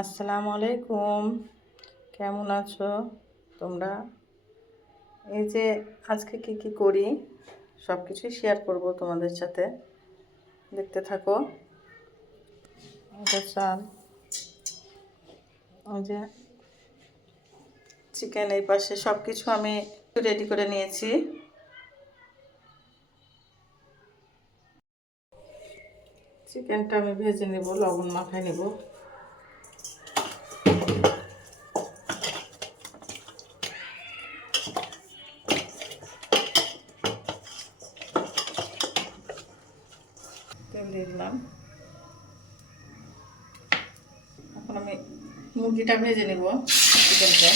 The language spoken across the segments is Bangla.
আসসালামু আলাইকুম। কেমন আছো তোমরা? এই যে আজকে কি কি করি সব কিছুই শেয়ার করব তোমাদের সাথে, দেখতে থাকো। এটা চাল, ওই যে চিকেন, এই পাশে সব কিছু আমি রেডি করে নিয়েছি। চিকেনটা আমি ভেজে নেব, লবণ মাখায় নেব। তেল দিয়ে দিলাম। এখন আমি মুরগিটা ভেজে নেব, চিকেনটা।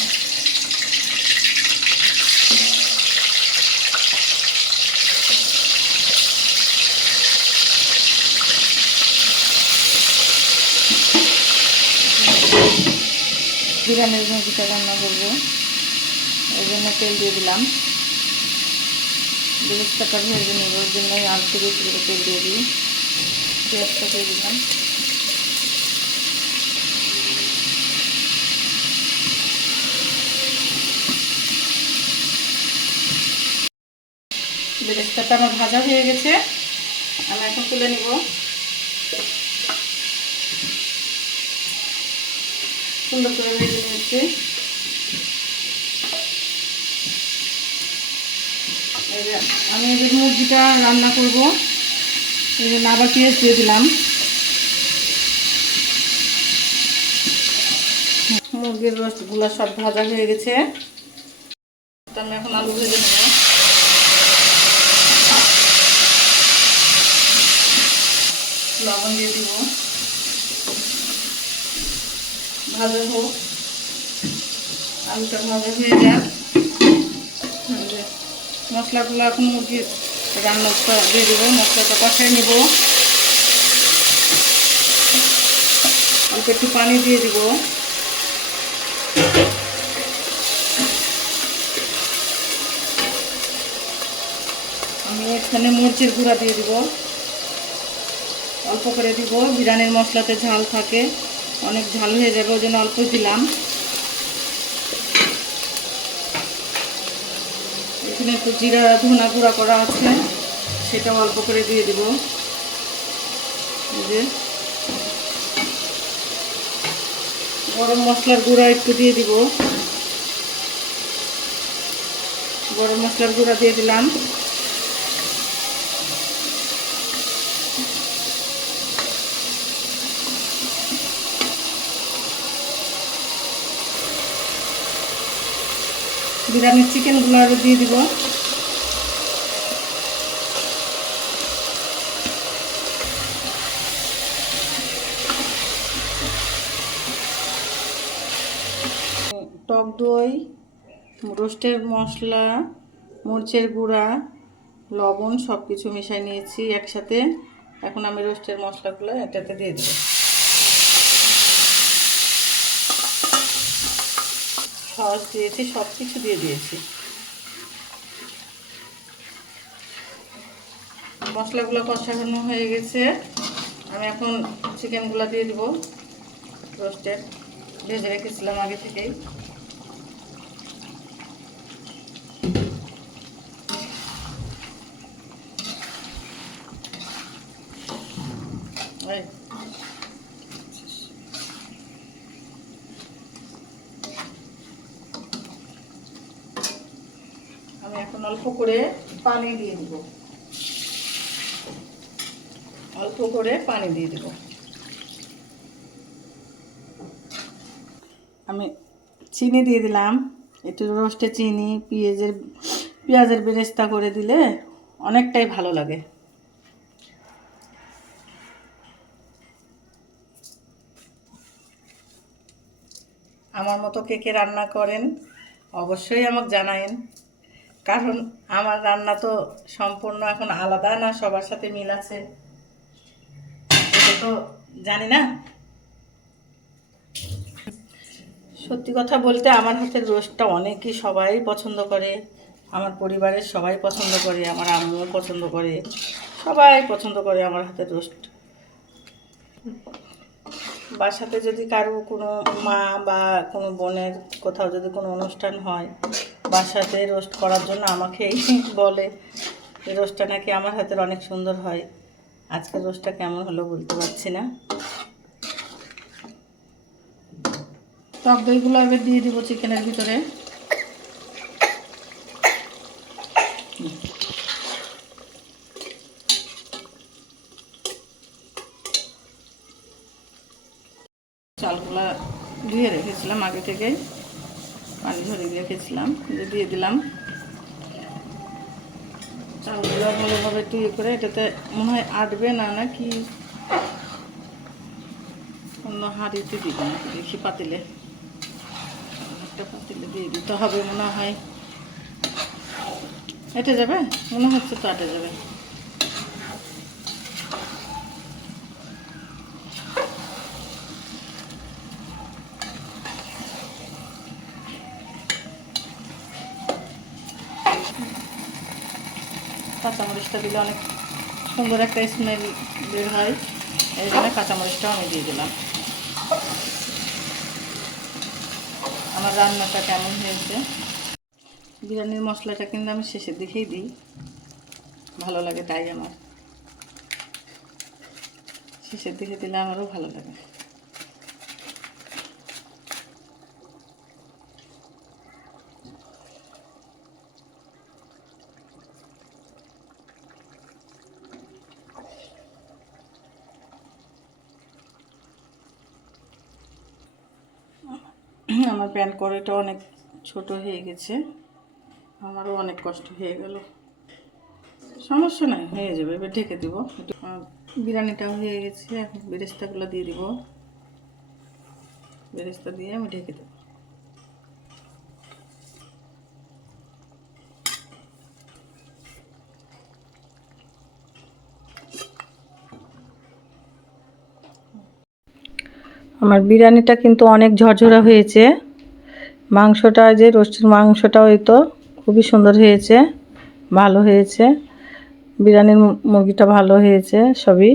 বিরিয়ানির মুরগিটা রান্না করবো, এই জন্য তেল দিয়ে দিলাম। বেরেস্তাটা ভেজে নেব, ওর জন্যই আলু বেশি করে তেল দিয়ে দিই। পেঁয়াজটা দিয়ে দিলাম। বেরেস্তাটা আমার ভাজা হয়ে গেছে, আমি এখন তুলে নিব। সুন্দর করে ভেজে নিয়েছি। আমি এবার মুরগিটা রান্না করব, এই জন্য আবার পেঁয়াজ দিয়ে দিলাম। মুরগির রোস্টগুলো সব ভাজা হয়ে গেছে, আমি এখন আলু ভেজে নেব। লবণ দিয়ে দিব, ভাজা হোক, আলুটা ভাজা হয়ে যাক। মশলাগুলো এখন মুরগির রান্নাটা দিয়ে দেবো, মশলাটা কষাই নেব। অল্প একটু পানি দিয়ে দিব। আমি এখানে মরিচের গুঁড়া দিয়ে দিব, অল্প করে দিব। বিরিয়ানির মশলাতে ঝাল থাকে, অনেক ঝাল হয়ে যাবে, ওই জন্য অল্প দিলাম। এখানে একটু জিরা ধনা গুঁড়া করা আছে, সেটাও অল্প করে দিয়ে দিব। এই যে গরম মশলার গুঁড়া একটু দিয়ে দিব, গরম মশলার গুঁড়া দিয়ে দিলাম। বিরিয়ানির চিকেনগুলো আরও দিয়ে দিব। টক দই, রোস্টের মশলা, মরিচের গুঁড়া, লবণ সব কিছু মিশিয়ে নিয়েছি একসাথে। এখন আমি রোস্টের মশলাগুলো এটাতে দিয়ে দেব। সস দিয়েছি, সব কিছু দিয়ে দিয়েছি। মশলাগুলো কষানো হয়ে গেছে, আমি এখন চিকেনগুলো দিয়ে দেব। রোস্টের ভেজে রেখেছিলাম আগে থেকেই। আমি এখন অল্প করে পানি দিয়ে দিব, অল্প করে পানি দিয়ে দেব। আমি চিনি দিয়ে দিলাম, একটু রোস্টে চিনি, পেঁয়াজের বেরেস্তা করে দিলে অনেকটাই ভালো লাগে। আমার মতো কে কে রান্না করেন অবশ্যই আমাকে জানায়েন, কারণ আমার রান্না তো সম্পূর্ণ এখন আলাদা না, সবার সাথে মিল আছে, এটা তো জানি না। সত্যি কথা বলতে আমার হাতের রোস্টটা অনেকেই সবাই পছন্দ করে, আমার পরিবারের সবাই পছন্দ করে, আমার আম্মুও পছন্দ করে, সবাই পছন্দ করে আমার হাতের রোস্ট। বাসাতে যদি কারো কোনো মা বা কোনো বোনের কোথাও যদি কোনো অনুষ্ঠান হয়, বাসাতে রোস্ট করার জন্য আমাকেই বলে এই রোস্টটা নাকি আমার হাতের অনেক সুন্দর হয়। আজকের রোস্টটা কেমন হলো বলতে পারছি না। টক দইগুলো আগে দিয়ে দিব চিকেনের ভিতরে। চালগুলা ধুয়ে রেখেছিলাম আগে থেকেই, পানি ঝরিয়ে রেখেছিলাম, দিয়ে দিলাম। চালগুলো ভালোভাবে একটু ইয়ে করে, এটাতে মনে হয় আটবে না নাকি অন্য হাঁড়িতে দিব নাকি দেখি, পাতিলে, একটা পাতিলে দিয়ে দিতে হবে মনে হয়। এটা যাবে মনে হচ্ছে তো, আটে যাবে। কাঁচামরিচটা দিলে অনেক সুন্দর একটা স্মেল বের হয়, এই জন্য কাঁচামরিচটাও আমি দিয়ে দিলাম। আমার রান্নাটা কেমন হয়েছে, বিরিয়ানির মশলাটা কিন্তু আমি শেষের দিকেই দিই, ভালো লাগে তাই আমার শেষের দিকে দিলে আমারও ভালো লাগে। আমার প্যান কড়াইটা অনেক ছোট হয়ে গেছে, আমারও অনেক কষ্ট হয়ে গেল। সমস্যা নাই, হয়ে যাবে, এবার ঢেকে দিব। বিরিয়ানিটাও হয়ে গেছে, এখন বেরেস্তাগুলো দিয়ে দিব। বেরেস্তা দিয়ে আমি ঢেকে দেব। আমার বিরিয়ানিটা কিন্তু অনেক ঝরঝরা হয়েছে। মাংসটা, যে রোস্টের মাংসটাও এই তো খুবই সুন্দর হয়েছে, ভালো হয়েছে। বিরিয়ানির মুরগিটা ভালো হয়েছে সবই।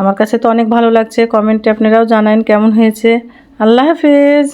আমার কাছে তো অনেক ভালো লাগছে। কমেন্টে আপনারাও জানান কেমন হয়েছে। আল্লাহ হাফেজ।